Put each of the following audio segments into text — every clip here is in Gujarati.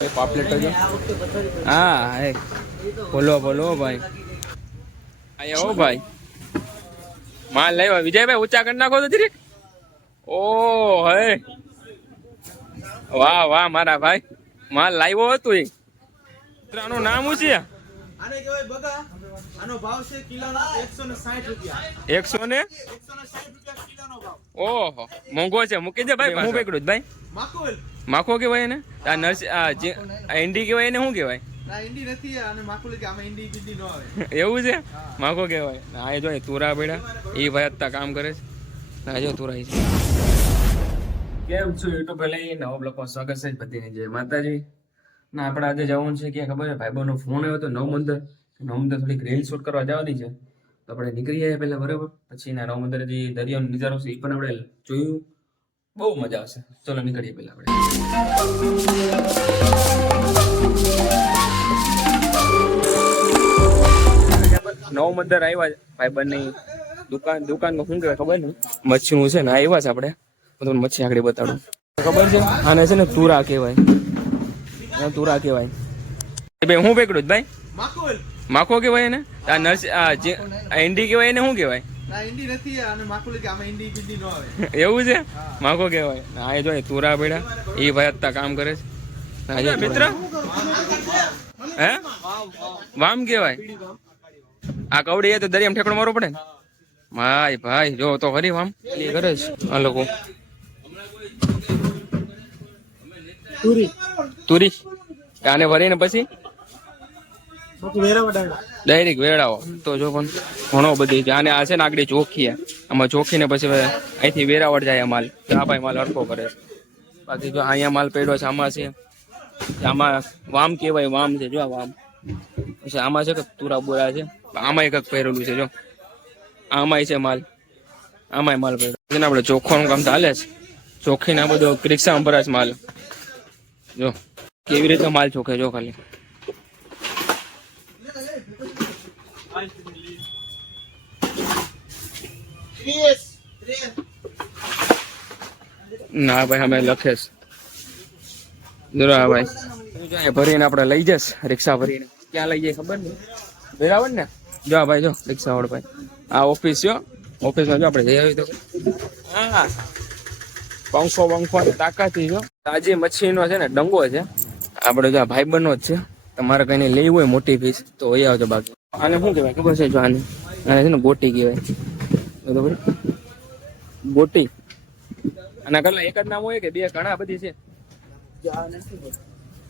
પાપલેટ જો હા હે બોલો બોલો ભાઈ આયા હો ભાઈ માલ લાવ્યા વિજયભાઈ ઊંચા કરી નાખો તો ધીરે ઓ હે વાહ વાહ મારા ભાઈ માલ લાવ્યો હતો એ આનું નામ શું છે આને કહેવાય બગા આનો ભાવ છે કિલોનો 160 રૂપિયા 160 રૂપિયા કિલોનો ભાવ ઓહો મોંઘો છે મૂકી દે ભાઈ હું પકડું ભાઈ માકુલ માખો કેવાય એને આ નર્સ આ ઇન્ડી કેવાય એને શું કેવાય ના ઇન્ડી નથી અને માકુલ કે આમાં ઇન્ડી બિન્ડી ન આવે એવું છે માખો કેવાય આ જો તુરા બેડા એ ભાઈ અત્યારે કામ કરે છે આ જો તુરા છે કેમ છો યુટ્યુબ પર લઈ નવો બ્લોગમાં સ્વાગત છે બધાને જય માતાજી ના આપણે આજે જવાનું છે કે ખબર છે ભાઈબંધનો ફોન આવ્યો તો નવમંદર થોડીક રીલ શૂટ કરવા જવાની છે તો આપણે નીકળી જાય પહેલા બરાબર પછી ના નવમંદર જે દરિયાનો નજારો છે એ પણ આપણે જોયું બહુ મજા આવશે ચલો નીકળીએ પહેલા આપણે નવમંદર આવ્યા ભાઈબંધની દુકાનમાં શું કહેવાય ખબર નહીં મચ્છીનું છે ને આવ્યા છે આપણે તમને મચ્છી આગળ બતાડું ખબર છે આને છે ને તુરા કહેવાય તુરા કહેવાય ભાઈ હું પકડું ભાઈ માકુલ માખો કહેવાય એને આ નર્સ આ ઇન્ડી કહેવાય એને શું કહેવાય ના ઇન્ડી નથી અને માકુલ કે આમાં ઇન્ડી બિન્ડી ન આવે એવું છે માખો કહેવાય આ જો તુરા બેડા એ ભાઈ અત્યારે કામ કરે છે મિત્ર હે વામ કહેવાય આ કવડી એ તો દરિયામાં ઠેકડો મારવો પડે ને ભાઈ ભાઈ જો તો ખરી વામ એ કરે છે આ લોકો તુરી આને ભરીને પછી ડાયરેક્ટ વેળાવો તો જો પણ ઘણો બધી છે આને આ છે ને આગળ ચોખી આમાં ચોખી ને પછી અહીંથી વેરાવળ જાય માલ આ ભાઈ માલ હરકો કરે છે બાકી જો અહીંયા માલ પડ્યો છે આમાં છે આમાં વામ કહેવાય વામ છે જો આ વામ પછી આમાં છે કે તુરા બોરા છે આમાં એક પહેરેલું છે જો આમાંય છે માલ આમાંય માલ પડ્યો છે ને આપણે ચોખ્ખાનું કામ ચાલે છે ચોખ્ખી ને આ બધો રિક્ષામાં ભરાય માલ જો કેવી રીતે માલ ચોખે જો ખાલી ના ભાઈ અમે લખે જરા ભાઈ ભરીને આપણે લઈ જઈશ રિક્ષા ભરીને ક્યાં લઈ જાય ખબર નહીં બરાબર ને જો ભાઈ જો રિક્ષા વાળો ભાઈ આ ઓફિસ જો ઓફિસમાં જો આપણે જઈ આવી તો હા પંખો તાકાતી જો તાજી મચ્છીનો છે ને ડંગો છે આપણે જો ભાઈબંધનો જ છે તમારે કઈને લેવી હોય મોટી પીસ તો હોય આવજો બાકી આને શું કહેવાય ખબર છે જો આને છે ને ગોટી કહેવાય બરોબર ગોટી આના કરલા એક જ નામ હોય કે બે ઘણા બધી છે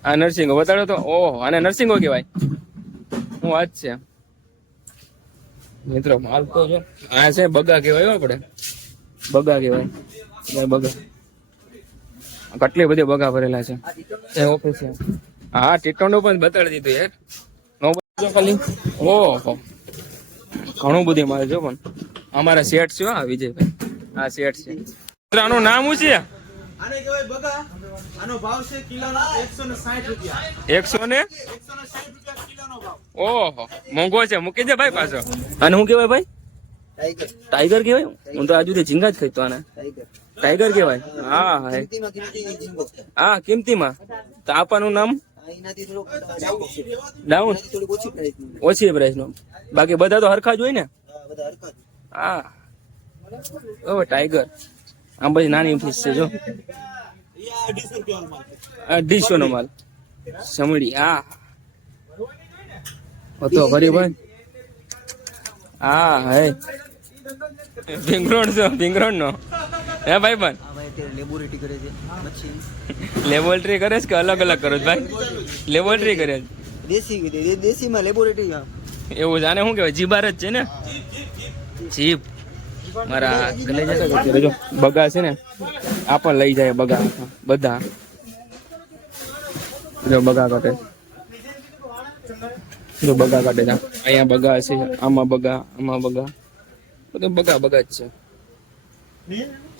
આ નરસિંગો બતાડો તો ઓહો આને નરસિંગો કહેવાય હું વાત છે મિત્રો માલ તો જો આ છે બગા કહેવાય આપણે બગા કહેવાય બગા કેટલી બધી બગા ભરેલા છે ઓફિસ છે હા ટીટોનું પણ બતાડી દીધું યાર નો ખાલી ઓહો ઘણું બધી માલ જો પણ અમારા શેઠ છે હા વિજયભાઈ હા શેઠ છે આનું નામ શું છે આને કહેવાય બગા આનો ભાવ છે કિલોનો 160 રૂપિયા 160 રૂપિયા કિલોનો ભાવ ઓહો મોંઘો છે મૂકી દે ભાઈ પાછો આને શું કહેવાય ભાઈ ટાઈગર કહેવાય હું તો આજુ ઝીંગા જ ખાઈતો આને ટાઈગર કહેવાય હા હા કિંમતીમાં તો આપવાનું નામ ડાઉન ઓછી પ્રાઇસ નો બાકી બધા તો હરખા જ હોય ને હા ઓ ટાઈગર આમ પછી નાની ફીસ છે જો 250 નો માલ સમડી હા હતો ફરી ભાઈ હા હે પિંગરોડ નો હે ભાઈ બન લેબોરેટરી કરે છે મચ્છી લેબોરેટરી કરે છે કે અલગ અલગ કરો ભાઈ લેબોરેટરી કરે છે દેશીમાં લેબોરેટરી એવું જાણે શું કહેવાય જીબાર જ છે ને જીપ મારા ગલે જતો જો બગા છે ને આ પણ લઈ જાય બગા બધા જો બગા કાઢે જો બગા કાઢે છે અહીંયા બગા છે આમાં બગા બધું બગા જ છે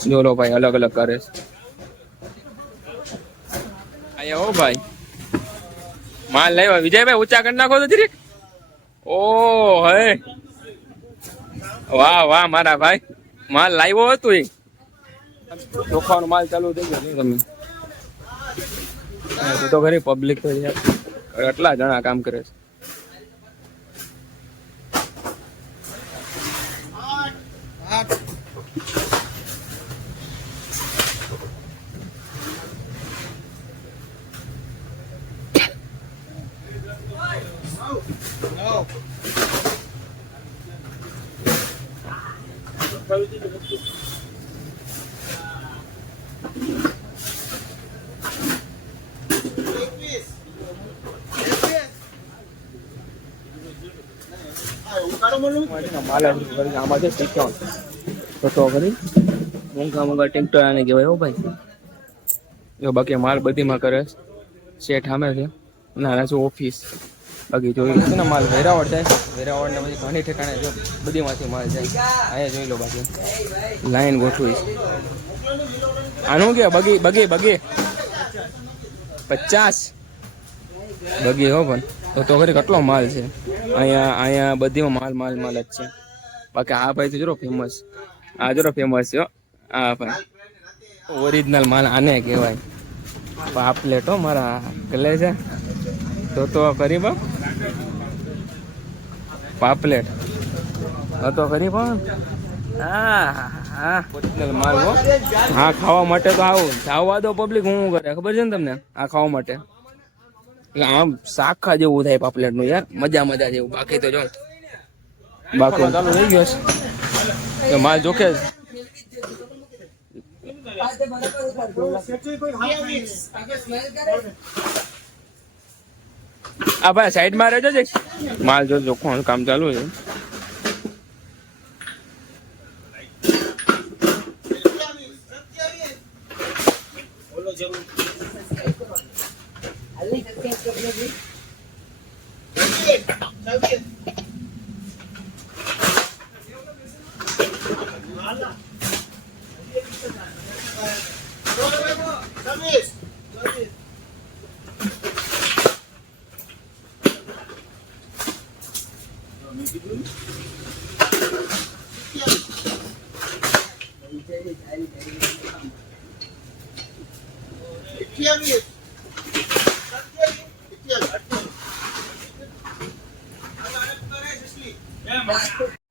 જો લો ભાઈ અલગ અલગ કરે છે અહીંયા હો ભાઈ માલ લાવ્યા વિજયભાઈ ઊંચા કરી નાખો તો ધીરે ઓ હે વાહ વાહ મારા ભાઈ માલ લાવ્યો હતો એ ચોખાનો માલ ચાલુ થઈ ગયો તમે તું તો ખરી પબ્લિક તો યાર કેટલા જણા કામ કરે છે. આમાં છે ટીકટોન તો કરી મોંઘા ટીકટોન આને કહેવાય હો ભાઈ. જો બાકી માલ બધીમાં કરે શેઠ સામે છે ના છે ઓફિસ. બાકી જોઈ લો ને માલ વેરાવળ જાય વેરાવળ ને પછી ઘણી ઠેકાણે જો બધીમાંથી માલ જાય. અહીંયા જોઈ લો બાકી લાઈન ગોઠવી આનું કે બગી બગી બગી 50 બગી હો પણ તો ખરી કેટલો માલ છે અહીંયા બધીમાં માલ જ છે. બાકી આ ભાઈ તો જરો ફેમસ આ જરો ફેમસ છે આ ભાઈ ઓરિજિનલ માલ આને કહેવાય. પાપલેટ હો મારા ગલે છે તો ખરી બા પાપલેટ તો ખરી પણ હા ઓરિજિનલ માલ હો. હા ખાવા માટે તો આવું જાવવા દો પબ્લિક હું કરે ખબર છે ને તમને આ ખાવા માટે આમ શાખા જેવું થાય પાપલેટ નું યાર મજા જેવું. બાકી તો જો બાકી ચાલુ થઈ ગયો છે માલ જોકે આ ભાઈ સાઈડ માં રહેજો છે માલ જો કોણ કામ ચાલુ છે.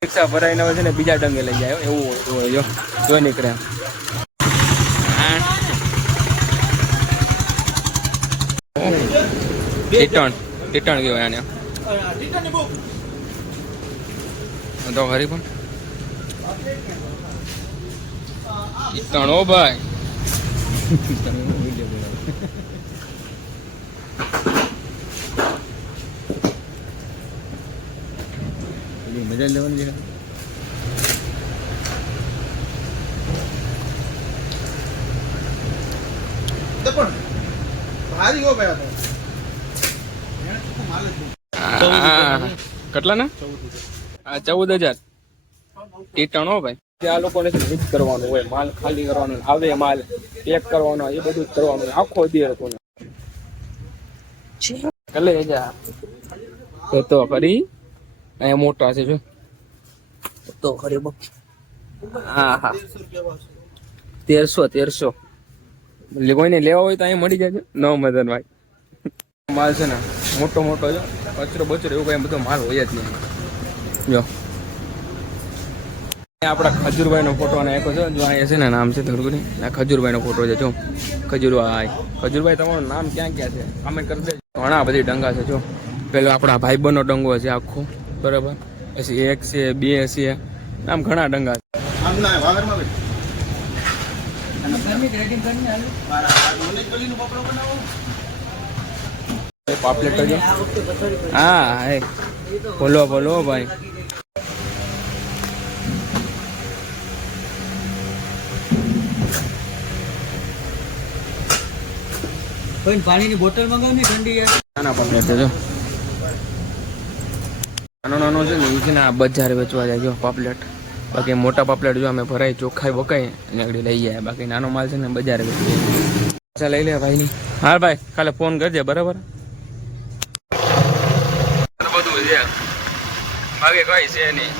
રિક્ષા ભરાઈને આવે છે ને બીજા ડંગે લઈ જાય એવું હોય જો નીકળે. ટીટણ કહેવાય આને તો ખરી પણ ટીટણ ઓ ભાઈ મજા લેવાની છે. કેટલા ના 14,000 ટીટણ હો ભાઈ. આ લોકોને મિક્સ કરવાનું હોય માલ ખાલી કરવાનો આવે માલ પેક કરવાનો એ બધું જ કરવાનું આખો દી હતું કલે જા તો કરી અહીંયા મોટા છે જો તો ખરી હા 1300 કોઈને લેવા હોય તો અહીંયા મળી જાય ન મદન ભાઈ. માલ છે ને મોટો જો કચરો બચરો એવું કઈ બધો માલ હોય જ નહીં. જો આપડા ખજૂરભાઈ નો ફોટો અને એક જો અહીંયા છે ને નામ છે થોડું આ ખજૂરભાઈ નો ફોટો છે જો ખજૂરભાઈ તમારું નામ ક્યાં છે કમેન્ટ કરી દેજો. ઘણા બધી ડંગા છે જો પેલો આપણા ભાઈબંધનો ડંગો છે આખો બરાબર પછી 1 છે 2 છે આમ ઘણા ડંગા છે. પાપલેટ કરજો હા બોલો ભાઈ. પાણીની બોટલ મંગાવ ને ઠંડી નાના પાપલેટ છે જો નાનો છે ને એ છે ને આ બજાર વેચવા જાય જો પાપલેટ. બાકી મોટા પાપલેટ જો અમે ભરાય ચોખાઈ બકાઈ અને આગળ લઈ જાય. બાકી નાનો માલ છે ને બજારે વેચી જાય. લઈ લે ભાઈ ની હા ભાઈ કાલે ફોન કરજે બરાબર. બધું છે બાકી કઈ છે નહીં.